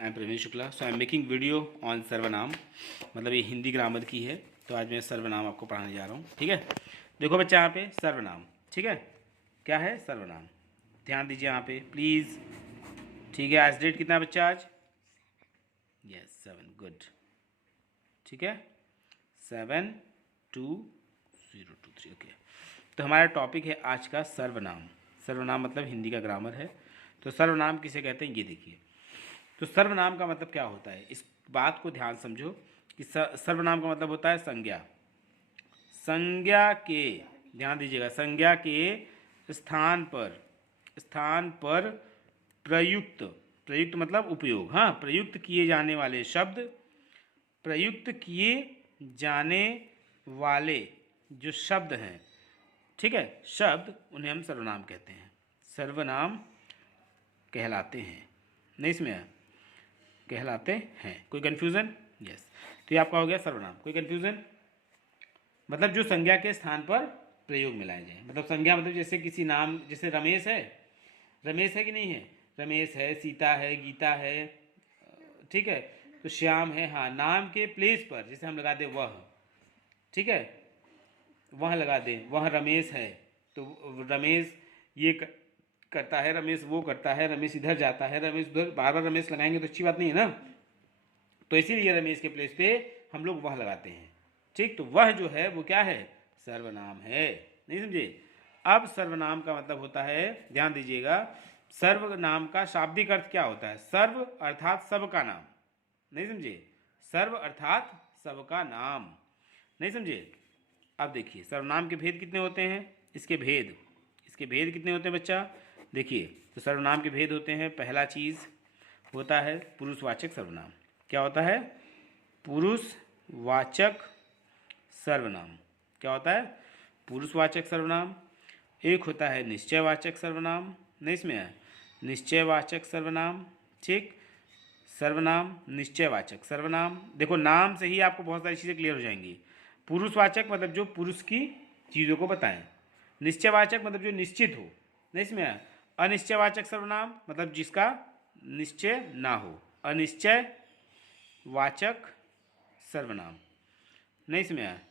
I am Praveen Shukla. So I am making video on सर्वनाम, मतलब ये हिंदी ग्रामर की है। तो आज मैं सर्वनाम आपको पढ़ाने जा रहा हूँ। ठीक है, देखो बच्चा यहाँ पे सर्वनाम, ठीक है, क्या है सर्वनाम, ध्यान दीजिए यहाँ पे प्लीज़। ठीक है, आज डेट कितना है बच्चा? आज यस 7, गुड। ठीक है, 72023, ओके। तो हमारा टॉपिक है आज का सर्वनाम। सर्वनाम मतलब हिंदी का ग्रामर है। तो सर्वनाम किसे कहते हैं ये देखिए। तो सर्वनाम का मतलब क्या होता है, इस बात को ध्यान समझो कि सर्वनाम का मतलब होता है संज्ञा। संज्ञा के, ध्यान दीजिएगा, संज्ञा के स्थान पर प्रयुक्त, प्रयुक्त मतलब उपयोग, हाँ, प्रयुक्त किए जाने वाले शब्द, प्रयुक्त किए जाने वाले जो शब्द हैं, ठीक है, शब्द, उन्हें हम सर्वनाम कहते हैं, सर्वनाम कहलाते हैं। नहीं इसमें है, कहलाते हैं। कोई कन्फ्यूज़न? यस। तो ये आपका हो गया सर्वनाम। कोई कन्फ्यूज़न? मतलब जो संज्ञा के स्थान पर प्रयोग में लाए जाए। मतलब संज्ञा मतलब जैसे किसी नाम, जैसे रमेश है, रमेश है कि नहीं है, रमेश है, सीता है, गीता है, ठीक है, तो श्याम है, हाँ, नाम के प्लेस पर जैसे हम लगा दें वह, ठीक है, वह लगा दें, वह रमेश है, तो रमेश ये करता है, रमेश वो करता है, रमेश इधर जाता है, रमेश उधर, बार बार रमेश लगाएंगे तो अच्छी बात नहीं है ना। तो इसीलिए रमेश के प्लेस पे हम लोग वह लगाते हैं। ठीक, तो वह जो है वो क्या है, सर्वनाम है। नहीं समझे? अब सर्वनाम का मतलब होता है, ध्यान दीजिएगा, सर्वनाम का शाब्दिक अर्थ क्या होता है? सर्व अर्थात सबका नाम। नहीं समझे? सर्व अर्थात सबका नाम। नहीं समझे? अब देखिए सर्वनाम के भेद कितने होते हैं, इसके भेद कितने होते हैं बच्चा? देखिए, तो सर्वनाम के भेद होते हैं, पहला चीज़ होता है पुरुषवाचक सर्वनाम। क्या होता है? पुरुषवाचक सर्वनाम। क्या होता है? पुरुषवाचक सर्वनाम। एक होता है निश्चयवाचक सर्वनाम। नहीं इसमें है, निश्चयवाचक सर्वनाम। ठीक, सर्वनाम, निश्चयवाचक सर्वनाम। देखो नाम से ही आपको बहुत सारी चीज़ें क्लियर हो जाएंगी। पुरुषवाचक मतलब जो पुरुष की चीज़ों को बताएं, निश्चयवाचक मतलब जो निश्चित हो। नहीं इसमें है, अनिश्चयवाचक सर्वनाम मतलब जिसका निश्चय ना हो, अनिश्चयवाचक सर्वनाम। नहीं इसमें है,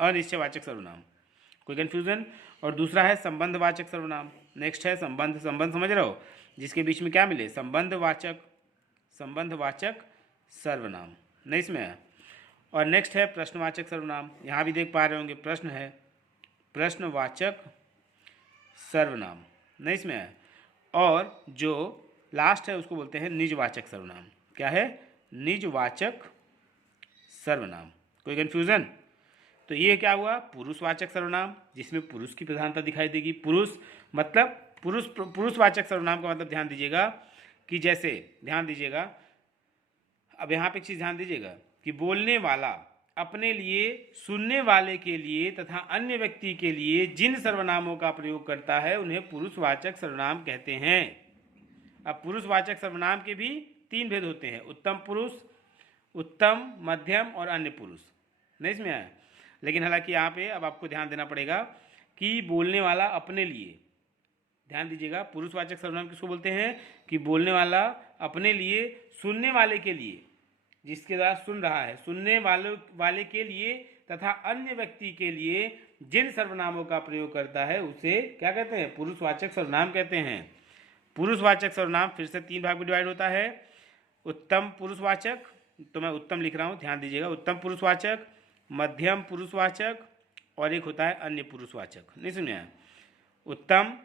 अनिश्चयवाचक सर्वनाम। कोई कन्फ्यूज़न? और दूसरा है संबंधवाचक सर्वनाम। नेक्स्ट है संबंध, संबंध समझ रहे हो, जिसके बीच में क्या मिले, संबंधवाचक सर्वनाम। नहीं इसमें है। और नेक्स्ट है प्रश्नवाचक सर्वनाम। यहाँ भी देख पा रहे होंगे प्रश्न है, प्रश्नवाचक सर्वनाम। नहीं इसमें है। और जो लास्ट है उसको बोलते हैं निजवाचक सर्वनाम। क्या है? निजवाचक सर्वनाम। कोई कन्फ्यूज़न? तो ये क्या हुआ, पुरुषवाचक सर्वनाम, जिसमें पुरुष की प्रधानता दिखाई देगी। पुरुष मतलब पुरुषवाचक सर्वनाम का मतलब ध्यान दीजिएगा कि जैसे, ध्यान दीजिएगा, अब यहाँ पे एक चीज़ ध्यान दीजिएगा कि बोलने वाला अपने लिए, सुनने वाले के लिए तथा अन्य व्यक्ति के लिए जिन सर्वनामों का प्रयोग करता है उन्हें पुरुषवाचक सर्वनाम कहते हैं। अब पुरुषवाचक सर्वनाम के भी 3 भेद होते हैं, उत्तम पुरुष, उत्तम, मध्यम और अन्य पुरुष। नहीं इसमें आया, लेकिन हालांकि यहाँ पे अब आपको ध्यान देना पड़ेगा कि बोलने वाला अपने लिए, ध्यान दीजिएगा, पुरुषवाचक सर्वनाम किसको बोलते हैं कि बोलने वाला अपने लिए, सुनने वाले के लिए, जिसके द्वारा सुन रहा है, सुनने वाले के लिए तथा अन्य व्यक्ति के लिए जिन सर्वनामों का प्रयोग करता है उसे क्या कहते हैं, पुरुषवाचक सर्वनाम कहते हैं। पुरुषवाचक सर्वनाम फिर से 3 भाग में डिवाइड होता है, उत्तम पुरुषवाचक, तो मैं उत्तम लिख रहा हूँ, ध्यान दीजिएगा, उत्तम पुरुषवाचक, मध्यम पुरुषवाचक और एक होता है अन्य पुरुषवाचक। नहीं सुनिए, उत्तम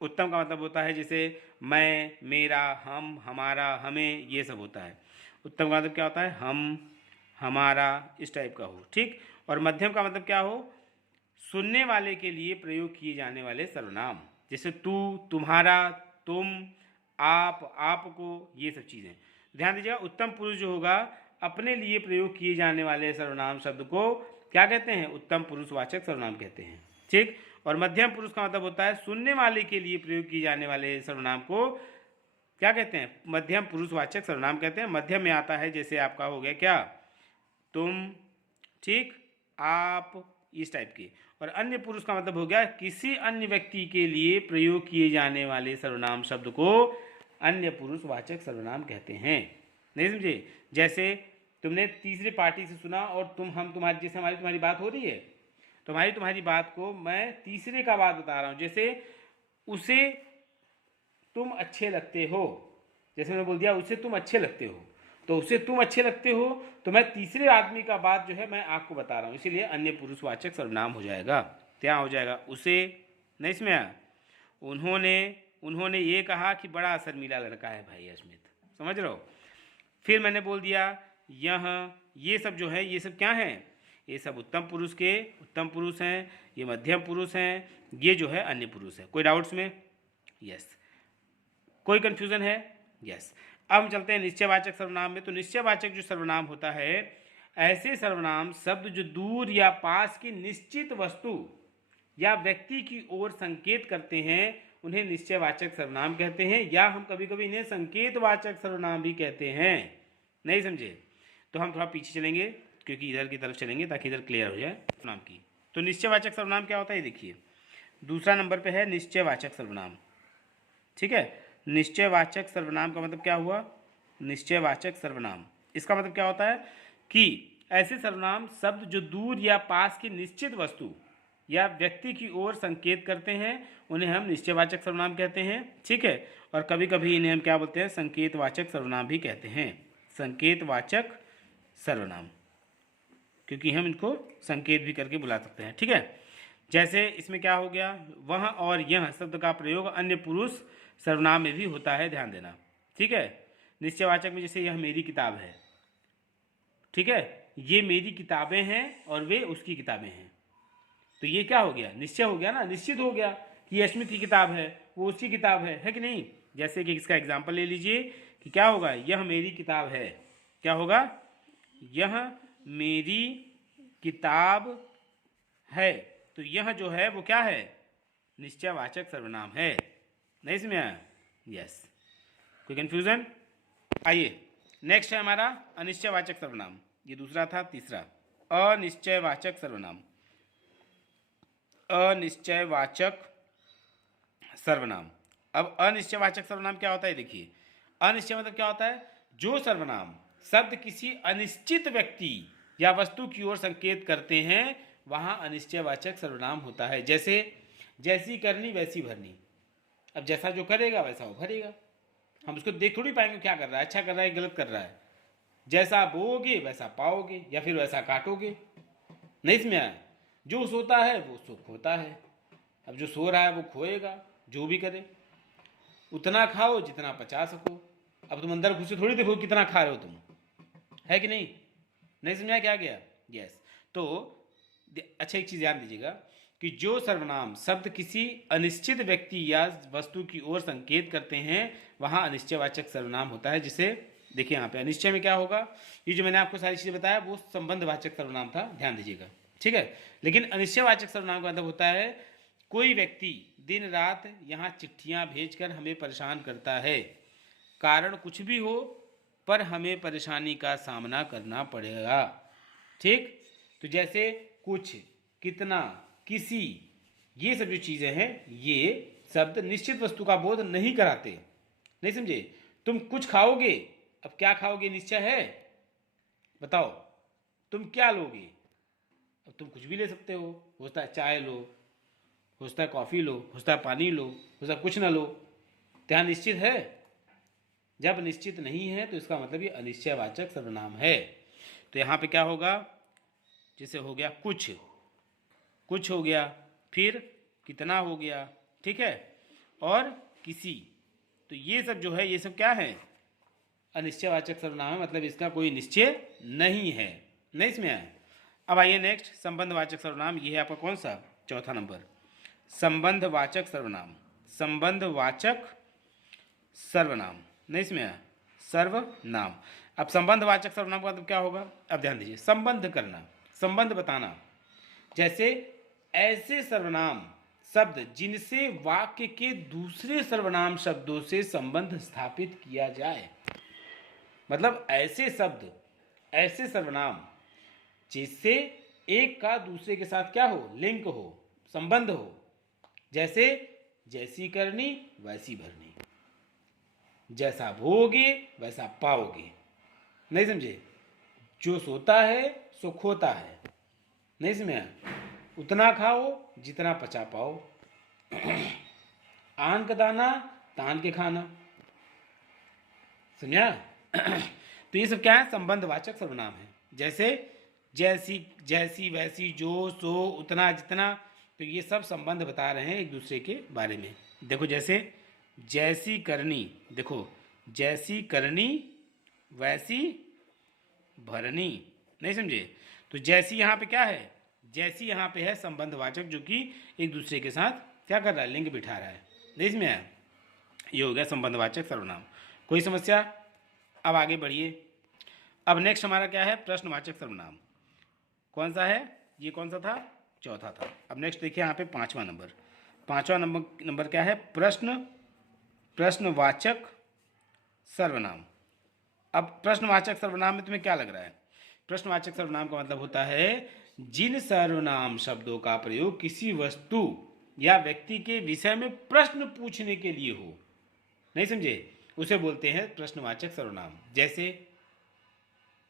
का मतलब होता है जैसे मैं, मेरा, हम, हमारा, हमें, ये सब होता है। उत्तम का मतलब क्या होता है, हम, हमारा, इस टाइप का हो। ठीक, और मध्यम का मतलब क्या हो, सुनने वाले के लिए प्रयोग किए जाने वाले सर्वनाम, जैसे तू, तुम्हारा, तुम, आप, आपको, ये सब चीज़ें। ध्यान दीजिएगा, उत्तम पुरुष जो होगा अपने लिए प्रयोग किए जाने वाले सर्वनाम शब्द को क्या कहते हैं, उत्तम पुरुषवाचक सर्वनाम कहते हैं। ठीक, और मध्यम पुरुष का मतलब होता है सुनने वाले के लिए प्रयोग किए जाने वाले सर्वनाम को क्या कहते हैं, मध्यम पुरुषवाचक सर्वनाम कहते हैं। मध्यम में आता है जैसे आपका हो गया क्या, तुम, ठीक, आप, इस टाइप के। और अन्य पुरुष का मतलब हो गया किसी अन्य व्यक्ति के लिए प्रयोग किए जाने वाले सर्वनाम शब्द को अन्य पुरुषवाचक सर्वनाम कहते हैं। नहीं समझे? जैसे तुमने तीसरी पार्टी से सुना और हम तुम्हारी, जैसे हमारी तुम्हारी बात हो रही है, तुम्हारी बात को मैं तीसरे का बात बता रहा हूँ। जैसे उसे तुम अच्छे लगते हो, जैसे मैंने बोल दिया उसे तुम अच्छे लगते हो, तो उसे तुम अच्छे लगते हो तो मैं तीसरे आदमी का बात जो है मैं आपको बता रहा हूँ, इसीलिए अन्य पुरुषवाचक सर्वनाम हो जाएगा। क्या हो जाएगा? उसे, नहीं इसमें आया, उन्होंने ये कहा कि बड़ा शर्मीला लड़का है भाई अश्मित, समझ रहे हो? फिर मैंने बोल दिया यह, ये सब जो है ये सब क्या हैं? ये सब उत्तम पुरुष हैं, ये मध्यम पुरुष हैं, ये जो है अन्य पुरुष है। कोई डाउट्स में? यस। कोई कंफ्यूजन है? यस। अब हम चलते हैं निश्चयवाचक सर्वनाम में। तो निश्चयवाचक जो सर्वनाम होता है, ऐसे सर्वनाम शब्द जो दूर या पास की निश्चित वस्तु या व्यक्ति की ओर संकेत करते हैं उन्हें निश्चयवाचक सर्वनाम कहते हैं, या हम कभी कभी इन्हें संकेतवाचक सर्वनाम भी कहते हैं। नहीं समझे? तो हम थोड़ा पीछे चलेंगे क्योंकि इधर की तरफ चलेंगे ताकि इधर क्लियर हो जाए सर्वनाम की। तो निश्चयवाचक सर्वनाम क्या होता है देखिए, दूसरा नंबर पे है निश्चयवाचक सर्वनाम। ठीक है, निश्चयवाचक सर्वनाम का मतलब क्या हुआ? निश्चयवाचक सर्वनाम, इसका मतलब क्या होता है कि ऐसे सर्वनाम शब्द जो दूर या पास की निश्चित वस्तु या व्यक्ति की ओर संकेत करते हैं उन्हें हम निश्चयवाचक सर्वनाम कहते हैं। ठीक है, और कभी कभी इन्हें हम क्या बोलते हैं? संकेतवाचक सर्वनाम भी कहते हैं। संकेतवाचक सर्वनाम, क्योंकि हम इनको संकेत भी करके बुला सकते हैं। ठीक है, जैसे इसमें क्या हो गया, वह और यह शब्द का प्रयोग अन्य पुरुष सर्वनाम में भी होता है, ध्यान देना। ठीक है, निश्चयवाचक में जैसे यह मेरी किताब है, ठीक है, ये मेरी किताबें हैं और वे उसकी किताबें हैं, तो ये क्या हो गया? निश्चय हो गया ना, निश्चित हो गया कि ये अश्मित की किताब है, वो उसकी किताब है कि नहीं? जैसे कि इसका एग्जाम्पल ले लीजिए कि क्या होगा, यह मेरी किताब है, क्या होगा? यह मेरी किताब है, तो यह जो है वो क्या है? निश्चयवाचक सर्वनाम है। नहीं इसमें आया? यस। कोई कंफ्यूजन? आइए नेक्स्ट है हमारा अनिश्चयवाचक सर्वनाम, ये दूसरा था। तीसरा अनिश्चयवाचक सर्वनाम। अनिश्चयवाचक सर्वनाम। अब अनिश्चयवाचक सर्वनाम क्या होता है देखिए, अनिश्चय मतलब क्या होता है? जो सर्वनाम शब्द किसी अनिश्चित व्यक्ति या वस्तु की ओर संकेत करते हैं वहां अनिश्चयवाचक सर्वनाम होता है। जैसे जैसी करनी वैसी भरनी, अब जैसा जो करेगा वैसा वो भरेगा, हम उसको देख थोड़ी पाएंगे क्या कर रहा है, अच्छा कर रहा है गलत कर रहा है। जैसा बोओगे वैसा पाओगे या फिर वैसा काटोगे। नहीं इसमें आया? जो सोता है वो सुख होता है, अब जो सो रहा है वो खोएगा, जो भी करे। उतना खाओ जितना पचा सको, अब तुम अंदर घुसे थोड़ी देखो कितना खा रहे हो तुम, है कि नहीं? नहीं समझा क्या गया? यस। तो अच्छा एक चीज़ ध्यान दीजिएगा कि जो सर्वनाम शब्द किसी अनिश्चित व्यक्ति या वस्तु की ओर संकेत करते हैं वहाँ अनिश्चयवाचक सर्वनाम होता है। जिसे देखिए यहाँ पे अनिश्चय में क्या होगा, ये जो मैंने आपको सारी चीज़ें बताया वो संबंधवाचक सर्वनाम था, ध्यान दीजिएगा। ठीक है, लेकिन अनिश्चयवाचक सर्वनाम का मतलब होता है कोई व्यक्ति दिन रात यहाँ चिट्ठियाँ भेजकर हमें परेशान करता है, कारण कुछ भी हो पर हमें परेशानी का सामना करना पड़ेगा। ठीक, तो जैसे कुछ, कितना, किसी, ये सब जो चीज़ें हैं ये शब्द निश्चित वस्तु का बोध नहीं कराते। नहीं समझे? तुम कुछ खाओगे, अब क्या खाओगे निश्चय है? बताओ तुम क्या लोगे? अब तुम कुछ भी ले सकते हो, होता है चाय लो, होता है कॉफ़ी लो, होता है पानी लो, होता है कुछ ना लो। क्या निश्चित है? जब निश्चित नहीं है तो इसका मतलब ये अनिश्चयवाचक सर्वनाम है। तो यहाँ पे क्या होगा, जैसे हो गया कुछ, कुछ हो गया, फिर कितना हो गया, ठीक है, और किसी, तो ये सब जो है ये सब क्या है? अनिश्चयवाचक सर्वनाम है, मतलब इसका कोई निश्चय नहीं है। नहीं इसमें आया? अब आइए नेक्स्ट संबंधवाचक सर्वनाम, ये है आपका कौन सा? चौथा नंबर, संबंधवाचक सर्वनाम। संबंधवाचक सर्वनाम, नहीं इसमें आया? सर्वनाम। अब संबंधवाचक सर्वनाम का मतलब क्या होगा? अब ध्यान दीजिए, संबंध करना, संबंध बताना। जैसे ऐसे सर्वनाम शब्द जिनसे वाक्य के दूसरे सर्वनाम शब्दों से संबंध स्थापित किया जाए, मतलब ऐसे शब्द, ऐसे सर्वनाम जिससे एक का दूसरे के साथ क्या हो? लिंक हो, संबंध हो। जैसे जैसी करनी वैसी भरनी, जैसा भोगे वैसा पाओगे। नहीं समझे? जो सोता है सो खोता है। नहीं समझा? उतना खाओ जितना पचा पाओ। आन का दाना तान के खाना। समझा? तो ये सब क्या है? संबंधवाचक सर्वनाम है। जैसे जैसी, जैसी, वैसी, जो, सो, उतना, जितना, तो ये सब संबंध बता रहे हैं एक दूसरे के बारे में। देखो जैसे जैसी करनी, देखो जैसी करनी वैसी भरनी। नहीं समझे? तो जैसी यहाँ पे क्या है? जैसी यहाँ पे है संबंधवाचक, जो कि एक दूसरे के साथ क्या कर रहा है? लिंग बिठा रहा है। नहीं इसमें है? ये हो गया संबंधवाचक सर्वनाम। कोई समस्या? अब आगे बढ़िए। अब नेक्स्ट हमारा क्या है? प्रश्नवाचक सर्वनाम। कौन सा है? ये कौन सा था? चौथा था। अब नेक्स्ट देखिए यहाँ पे पांचवा नंबर। पांचवा नंबर क्या है? प्रश्नवाचक सर्वनाम। अब प्रश्नवाचक सर्वनाम में तुम्हें क्या लग रहा है? प्रश्नवाचक सर्वनाम का मतलब होता है जिन सर्वनाम शब्दों का प्रयोग किसी वस्तु या व्यक्ति के विषय में प्रश्न पूछने के लिए हो। नहीं समझे? उसे बोलते हैं प्रश्नवाचक सर्वनाम। जैसे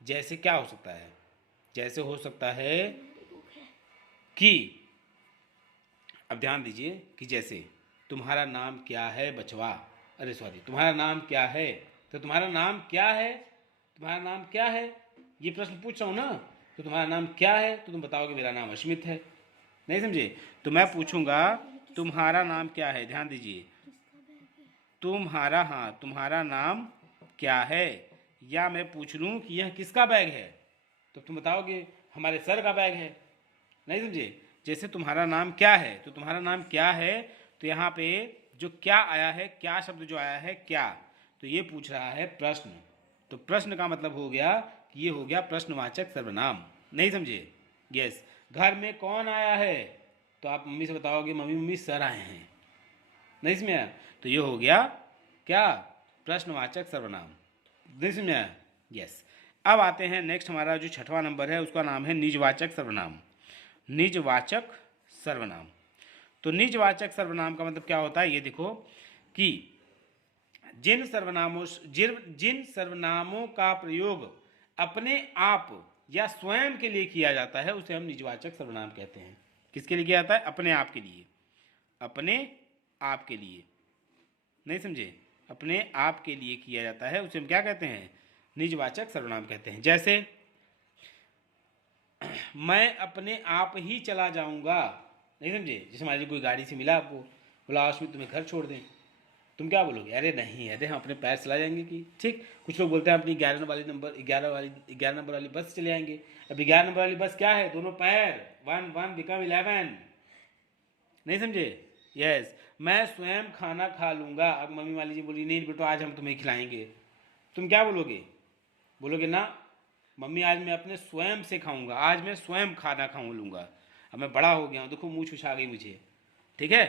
जैसे क्या हो सकता है? जैसे हो सकता है कि, अब ध्यान दीजिए कि जैसे तुम्हारा नाम क्या है बचवा, अरे सॉरी, तुम्हारा नाम क्या है, तो तुम्हारा नाम क्या है, तुम्हारा नाम क्या है, ये प्रश्न पूछ रहा हूँ ना। तो तुम्हारा नाम क्या है? तो तुम बताओगे मेरा नाम अश्मित है। नहीं समझे? तो मैं पूछूंगा तुम्हारा नाम क्या है। ध्यान दीजिए, तुम्हारा, हाँ, तुम्हारा नाम क्या है, या मैं पूछ लूँ कि यह किसका बैग है, तो तुम बताओगे हमारे सर का बैग है। नहीं समझे? जैसे तुम्हारा नाम क्या है, तो तुम्हारा नाम क्या है, तो यहाँ पे जो क्या आया है, क्या शब्द जो आया है क्या, तो ये पूछ रहा है प्रश्न। तो प्रश्न का मतलब हो गया कि ये हो गया प्रश्नवाचक सर्वनाम। नहीं समझे? यस। घर में कौन आया है, तो आप मम्मी से बताओगे मम्मी मम्मी सर आए हैं। नहीं समझ आया? तो ये हो गया क्या? प्रश्नवाचक सर्वनाम। नहीं समझ आया? यस। अब आते हैं नेक्स्ट, हमारा जो छठवां नंबर है उसका नाम है निजवाचक सर्वनाम। निजवाचक सर्वनाम। तो निजवाचक सर्वनाम का मतलब क्या होता है? ये देखो कि जिन सर्वनामों का प्रयोग अपने आप या स्वयं के लिए किया जाता है उसे हम निजवाचक सर्वनाम कहते हैं। किसके लिए किया जाता है? अपने आप के लिए। अपने आप के लिए। नहीं समझे? अपने आप के लिए किया जाता है उसे हम क्या कहते हैं? निजवाचक सर्वनाम कहते हैं। जैसे मैं अपने आप ही चला जाऊंगा। नहीं समझे? जैसे मान लीजिए कोई गाड़ी से मिला आपको, बोला अश्मित तुम्हें घर छोड़ दें, तुम क्या बोलोगे? अरे नहीं, अरे हम अपने पैर चला जाएंगे कि ठीक। कुछ लोग बोलते हैं अपनी 11 नंबर वाली बस चले आएंगे। अब 11 नंबर वाली बस क्या है? दोनों पैर, 1 1 बिकम 11। नहीं समझे? यस। मैं स्वयं खाना खा लूंगा। अब मम्मी मान लीजिए बोली नहीं बेटो आज हम तुम्हें खिलाएंगे, तुम क्या बोलोगे? बोलोगे ना मम्मी आज मैं अपने स्वयं से खाऊंगा, आज मैं स्वयं खाना खाऊं लूंगा, अब मैं बड़ा हो गया हूं, देखो मुँह छुछा गई मुझे। ठीक है?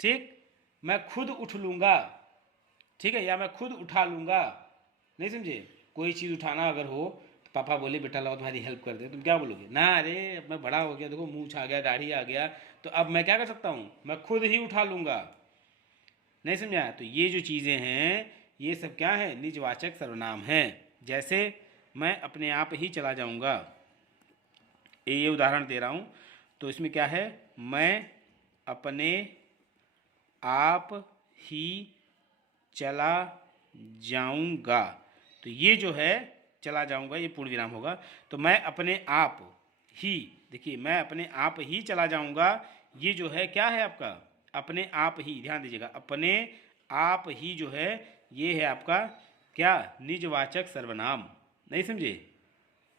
ठीक। मैं खुद उठ लूंगा। ठीक है? या मैं खुद उठा लूंगा। नहीं समझे? कोई चीज़ उठाना अगर हो तो पापा बोले बेटा लाओ तुम्हारी हेल्प कर दे, तुम क्या बोलोगे? ना अरे अब मैं बड़ा हो गया, देखो मूछ आ गया, दाढ़ी आ गया, तो अब मैं क्या कर सकता हूँ? मैं खुद ही उठा लूंगा। नहीं समझा? तो ये जो चीज़ें हैं ये सब क्या है? निजवाचक सर्वनाम हैं। जैसे मैं अपने आप ही चला जाऊंगा, ये उदाहरण दे रहा हूँ। तो इसमें क्या है? मैं अपने आप ही चला जाऊंगा। तो ये जो है चला जाऊंगा, ये पूर्ण विराम होगा। तो मैं अपने आप ही, देखिए मैं अपने आप ही चला जाऊंगा, ये जो है क्या है आपका? अपने आप ही। ध्यान दीजिएगा, अपने आप ही जो है ये है आपका क्या? निजवाचक सर्वनाम। नहीं समझे?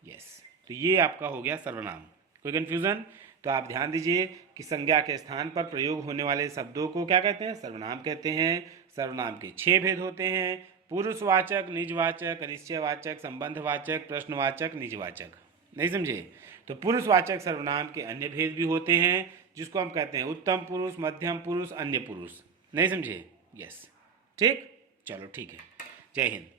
यस। तो ये आपका हो गया सर्वनाम। कोई कंफ्यूजन? तो आप ध्यान दीजिए कि संज्ञा के स्थान पर प्रयोग होने वाले शब्दों को क्या कहते हैं? सर्वनाम कहते हैं। सर्वनाम के 6 भेद होते हैं: पुरुषवाचक, निजवाचक, अनिश्चयवाचक, संबंधवाचक, प्रश्नवाचक, निजवाचक। नहीं समझे? तो पुरुषवाचक सर्वनाम के अन्य भेद भी होते हैं जिसको हम कहते हैं उत्तम पुरुष, मध्यम पुरुष, अन्य पुरुष। नहीं समझे? यस। ठीक, चलो ठीक है। जय हिंद।